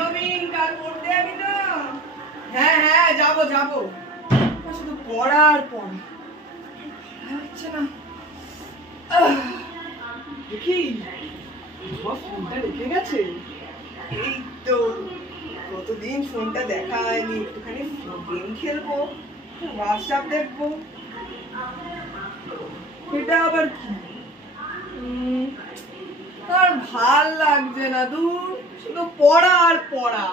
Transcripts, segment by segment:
নবীন কাল পড়তে যাবি না? হ্যাঁ হ্যাঁ যাবো যাবো। শুধু পড়ার পড়া হচ্ছে না। দেখি ফোনটা রেখে গেছে। এই তো কতদিন ফোনটা দেখা হয়নি, একটুখানি গেম খেলবো, হোয়াটসঅ্যাপ দেখবো। এটা আবার কি? আর ভাল লাগছে না, দূর শুধু পড়া আর পড়া।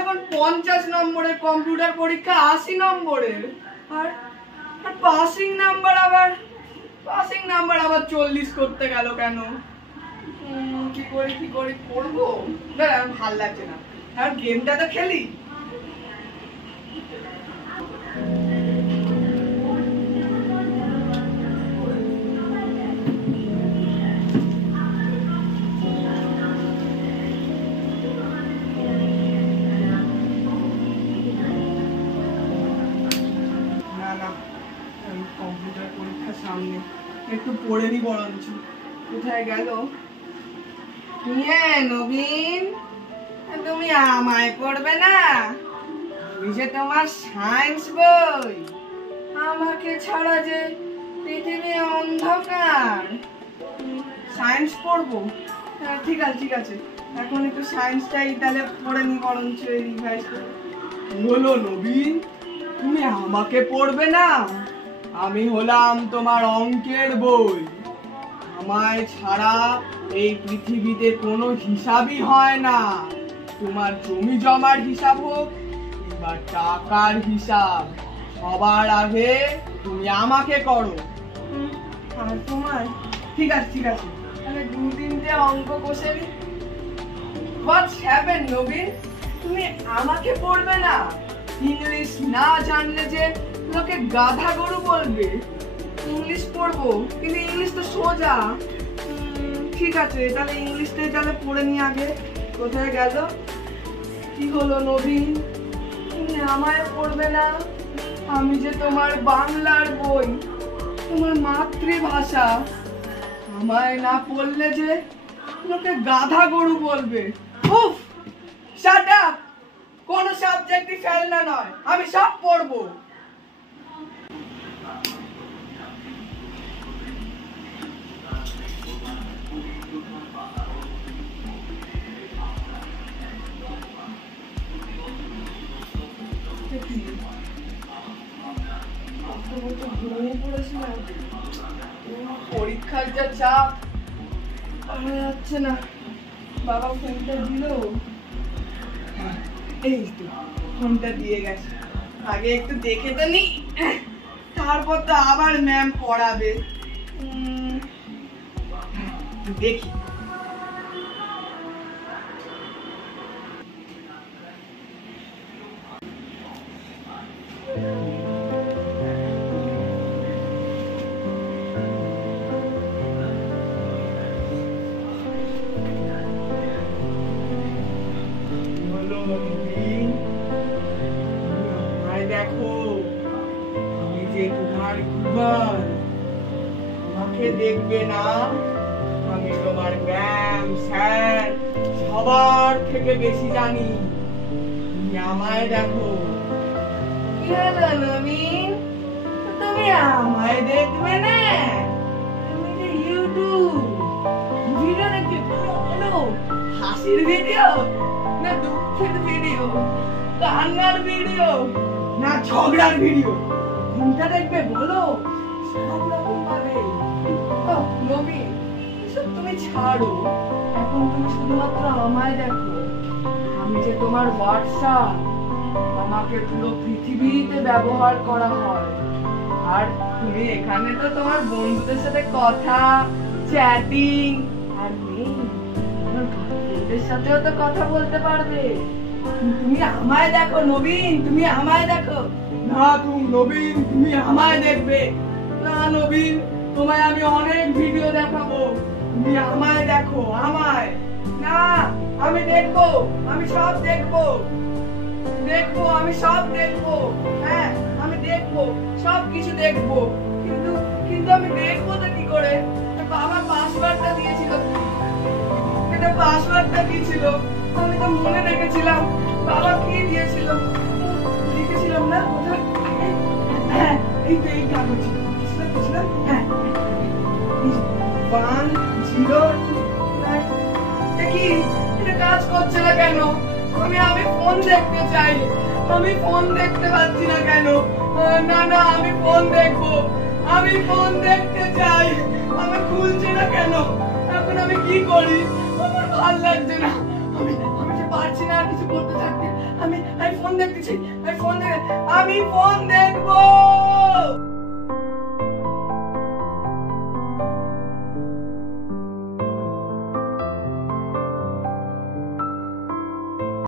এখন 50 নম্বরের কম্পিউটার পরীক্ষা, 80 নম্বরের, আর পাসিং নাম্বার আবার 40 করতে গেল কেন? কি করি করবো? ভাল লাগছে না। আর গেমটা তো খেলি। কম্পিউটার পরীক্ষার সামনে একটু পড়ে নি বরঞ্চ। কোথায় গেল নবীন? তুমি আমায় পড়বে না? যে তোমার সায়েন্স বই, আমাকে ছাড়া যে পৃথিবী অন্ধকার। সায়েন্স পড়বো? ঠিক আছে এখন একটু সায়েন্সটাই তাহলে পড়ে নি বরঞ্চ, রিভাইজ করে। হলো নবীন, তুমি আমাকে পড়বে না? আমি হলাম তোমার অঙ্কের বই। আমায় ছাড়া এই পৃথিবীতে কোনো হিসাবই হয় না। তোমার জমি জমার হিসাব হোক কিংবা টাকার হিসাব, সবার আগে তুমি আমাকে করো। আর তোমার ঠিক আছে তাহলে 2-3টে অঙ্ক কষে নি। হোয়াটস হ্যাপেন নবীন? তুমি আমাকে পড়বে না? ইংলিশ না জানলে যে লোকে গাধা গরু বলবে। ইংলিশ পড়বো, কিন্তু ইংলিশ তো সোজা। ঠিক আছে তাহলে ইংলিশটাই তাহলে পড়ে নি আগে। কোথায় গেল? কি হলো নবীন, তুমি আমায় পড়বে না? আমি যে তোমার বাংলার বই, তোমার মাতৃভাষা। আমায় না পড়লে যে লোকে গাধা গরু বলবে। উফ, শাট আপ। কোন সাবজেক্টই ফেল না নয়, আমি সব পড়বো। পরীক্ষার যা চাপ, যাচ্ছে না। বাবা ফোনটা দিল, এই তো ফোনটা দিয়ে গেছে। আগে একটু দেখে তো নি, তারপর তো আবার ম্যাম পড়াবে। দেখি। দেখো আমি যে তোমার গুগল, আমাকে দেখবে না? আমি তোমার ম্যাম স্যার সবার থেকে বেশি জানি। তুমি আমায় দেখো। কি হলো নবীন, তুমি আমায় দেখবে না? তুমি যে ইউটিউব ভিডিও দেখবে, হাসির ভিডিও না দুঃখের ভিডিও, কান্নার ভিডিও না ঝগড়ার ভিডিও, কোনটা দেখবে বলো? সব রকম পাবে। নবীন এসব তুমি ছাড়ো, এখন তুমি শুধুমাত্র আমায় দেখো। আমি যে তোমার হোয়াটসঅ্যাপ, আমাকে পুরো পৃথিবীতে ব্যবহার করা হয়। আর তুমি এখানে তো তোমার বন্ধুদের সাথে কথা, চ্যাটিং, আর নেই তোমার গার্লফ্রেন্ডের সাথেও তো কথা বলতে পারবে। তুমি আমায় দেখো নবীন, তুমি আমায় দেখো। না তুমি নবীন, তুমি আমায় দেখবে না। নবীন তোমায় আমি অনেক ভিডিও দেখাবো, তুমি আমায় দেখো। আমায় না, আমি দেখবো, আমি সব দেখবো। আমি সব দেখবো। হ্যাঁ আমি দেখবো, সব কিছু দেখবো। কিন্তু আমি দেখবো তো কি করে? বাবা পাসওয়ার্ডটা দিয়েছিল, এটা পাসওয়ার্ডটা কি ছিল আমি তো মনে রেখেছিলাম বাবা কি দিয়েছিল, লিখেছিলাম না কোথায়? হ্যাঁ এই তো এই কাগজ লিখেছিলাম। হ্যাঁ 109 কি এটা কাজ করছে না কেন? আমি ফোন দেখতে চাই, আমি ফোন দেখতে পাচ্ছি না কেন? না না আমি ফোন দেখবো, আমি ফোন দেখতে চাই, আমার খুলছে না কেন? এখন আমি কি করি? আমার ভালো লাগছে না, আমি আমি যে পারছি না আর কিছু করতে থাকতে। আমি ফোন দেখতে চাই, আমি ফোন